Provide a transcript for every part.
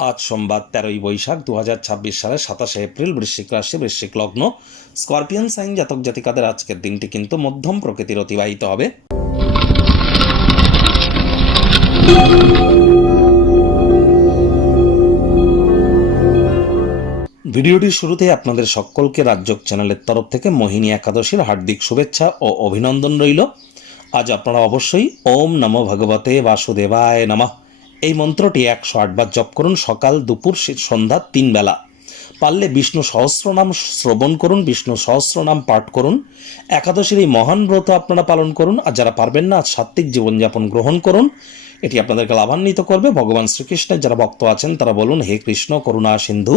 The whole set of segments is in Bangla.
আজ সোমবার 13ই বৈশাখ 2026 সালের 27শে এপ্রিল, বৃশ্চিক রাশি, বৃশ্চিক লগ্ন, স্করপিয়ান সাইন জাতক জাতিকাদের আজকের দিনটি কিন্তু মধ্যম প্রকৃতির অতিবাহিত হবে। ভিডিওটির শুরুতেই আপনাদের সকলকে রাজযোগ চ্যানেলের তরফ থেকে মোহিনী একাদশীর হার্দিক শুভেচ্ছা ও অভিনন্দন রইল। আজ আপনারা অবশ্যই ওম নমো ভগবতে বাসুদেবায় নমঃ এই মন্ত্রটি 108 বার জপ করুন, সকাল, দুপুর, সন্ধ্যা 3 বেলা। পারলে বিষ্ণু সহস্রনাম শ্রবণ করুন, বিষ্ণু সহস্রনাম পাঠ করুন। একাদশীর এই মহান ব্রত আপনারা পালন করুন। আর যারা পারবেন না, আজ সাত্ত্বিক জীবনযাপন গ্রহণ করুন, এটি আপনাদেরকে লাভান্বিত করবে। ভগবান শ্রীকৃষ্ণের যারা ভক্ত আছেন তারা বলুন, হে কৃষ্ণ করুণা সিন্ধু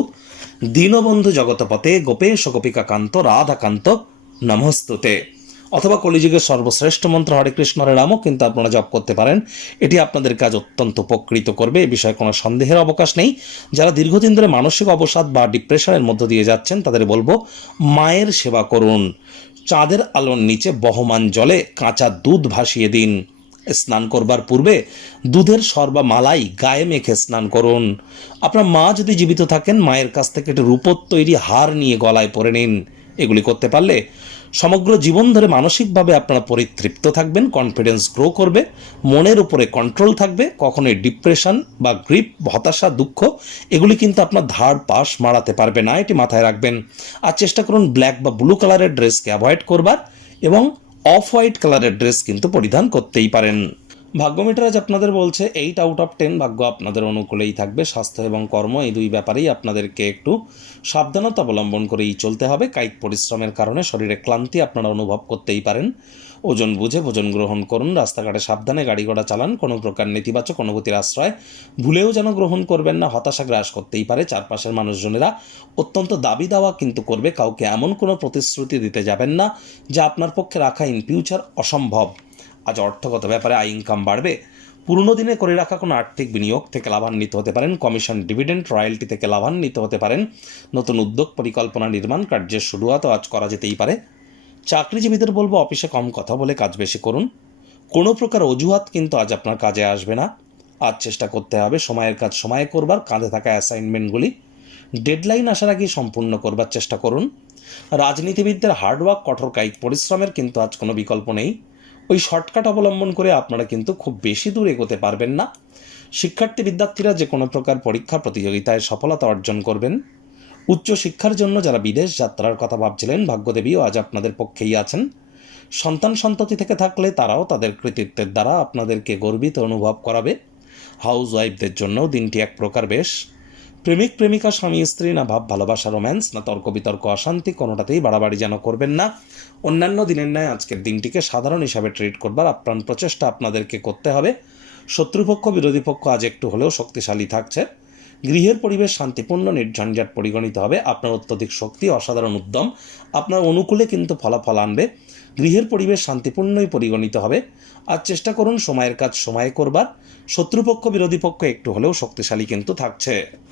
দীনবন্ধু জগৎপতে গোপেশ গোপিকাকান্ত রাধাকান্ত নমস্তুতে। অথবা কলিযুগের সর্বশ্রেষ্ঠ মন্ত্র হরে কৃষ্ণ হরে রামও কিন্তু আপনারা জপ করতে পারেন। এটি আপনাদের কাজ অত্যন্ত উপকৃত করবে, এ বিষয়ে কোনো সন্দেহের অবকাশ নেই। যারা দীর্ঘদিন ধরে মানসিক অবসাদ বা ডিপ্রেশনের মধ্য দিয়ে যাচ্ছেন তাদের বলবো, মায়ের সেবা করুন। চাঁদের আলোর নিচে বহমান জলে কাঁচা দুধ ভাসিয়ে দিন। স্নান করবার পূর্বে দুধের সর্বা মালাই গায়ে মেখে স্নান করুন। আপনার মা যদি জীবিত থাকেন, মায়ের কাছ থেকে একটি রূপোর তৈরি হার নিয়ে গলায় পরে নিন। এগুলি করতে পারলে সমগ্র জীবন ধরে মানসিকভাবে আপনারা পরিতৃপ্ত থাকবেন, কনফিডেন্স গ্রো করবে, মনের উপরে কন্ট্রোল থাকবে। কখনোই ডিপ্রেশন বা গ্রিপ, হতাশা, দুঃখ এগুলি কিন্তু আপনার ধার পাশ মারাতে পারবে না, এটি মাথায় রাখবেন। আর চেষ্টা করুন ব্ল্যাক বা ব্লু কালারের ড্রেসকে অ্যাভয়েড করবার এবং অফ হোয়াইট কালারের ড্রেস কিন্তু পরিধান করতেই পারেন। ভাগ্যমিটার আজ আপনাদের বলছে 8 আউট অফ 10 ভাগ্য আপনাদের অনুকূলেই থাকবে। স্বাস্থ্য এবং কর্ম এই দুই ব্যাপারেই আপনাদেরকে একটু সাবধানতা অবলম্বন করেই চলতে হবে। কায়িক পরিশ্রমের কারণে শরীরে ক্লান্তি আপনারা অনুভব করতেই পারেন। ওজন বুঝে ভোজন গ্রহণ করুন। রাস্তাঘাটে সাবধানে গাড়ি ঘোড়া চালান। কোনো প্রকার নেতিবাচক অনুভূতির আশ্রয় ভুলেও যেন গ্রহণ করবেন না, হতাশা গ্রাস করতেই পারে। চারপাশের মানুষজনেরা অত্যন্ত দাবি দাওয়া কিন্তু করবে। কাউকে এমন কোনো প্রতিশ্রুতি দিতে যাবেন না যা আপনার পক্ষে রাখা ইন ফিউচার অসম্ভব। আজ অর্থগত ব্যাপারে আয় ইনকাম বাড়বে। পুরনো দিনে করে রাখা কোনো আর্থিক বিনিয়োগ থেকে লাভান্বিত হতে পারেন। কমিশন, ডিভিডেন্ড, রয়্যালটি থেকে লাভান্বিত হতে পারেন। নতুন উদ্যোগ, পরিকল্পনা, নির্মাণ কার্যের শুরুয়াতও আজ করা যেতেই পারে। চাকরিজীবীদের বলবো, অফিসে কম কথা বলে কাজ বেশি করুন। কোনো প্রকার অজুহাত কিন্তু আজ আপনার কাজে আসবে না। আজ চেষ্টা করতে হবে সময়ের কাজ সময়ে করবার। কাঁধে থাকা অ্যাসাইনমেন্টগুলি ডেডলাইন আসার আগেই সম্পূর্ণ করবার চেষ্টা করুন। রাজনীতিবিদদের হার্ডওয়ার্ক, কঠোর কায়িক পরিশ্রমের কিন্তু আজ কোনো বিকল্প নেই। ওই শর্টকাট অবলম্বন করে আপনারা কিন্তু খুব বেশি দূর এগোতে পারবেন না। শিক্ষার্থী বিদ্যার্থীরা যে কোনো প্রকার পরীক্ষা প্রতিযোগিতায় সফলতা অর্জন করবেন। উচ্চশিক্ষার জন্য যারা বিদেশ যাত্রার কথা ভাবছিলেন, ভাগ্যদেবীও আজ আপনাদের পক্ষেই আছেন। সন্তান সন্ততি থেকে থাকলে তারাও তাদের কৃতিত্বের দ্বারা আপনাদেরকে গর্বিত অনুভব করাবে। হাউস ওয়াইফদের জন্যও দিনটি এক প্রকার বেশ। প্রেমিক প্রেমিকা, স্বামী স্ত্রী, না ভাব ভালোবাসা, রোম্যান্স, না তর্ক বিতর্ক, অশান্তি, কোনোটাতেই বাড়াবাড়ি যেন করবেন না। অন্যান্য দিনের ন্যায় আজকের দিনটিকে সাধারণ হিসাবে ট্রিট করবার আপ্রাণ প্রচেষ্টা আপনাদেরকে করতে হবে। শত্রুপক্ষ, বিরোধী পক্ষ আজ একটু হলেও শক্তিশালী থাকছে। গৃহের পরিবেশ শান্তিপূর্ণ, নির্ঝঞ্ঝাট পরিগণিত হবে। আপনার অত্যধিক শক্তি, অসাধারণ উদ্যম আপনার অনুকূলে কিন্তু ফলাফল আনবে। গৃহের পরিবেশ শান্তিপূর্ণই পরিগণিত হবে। আর চেষ্টা করুন সময়ের কাজ সময়ে করবার। শত্রুপক্ষ, বিরোধী পক্ষ একটু হলেও শক্তিশালী কিন্তু থাকছে।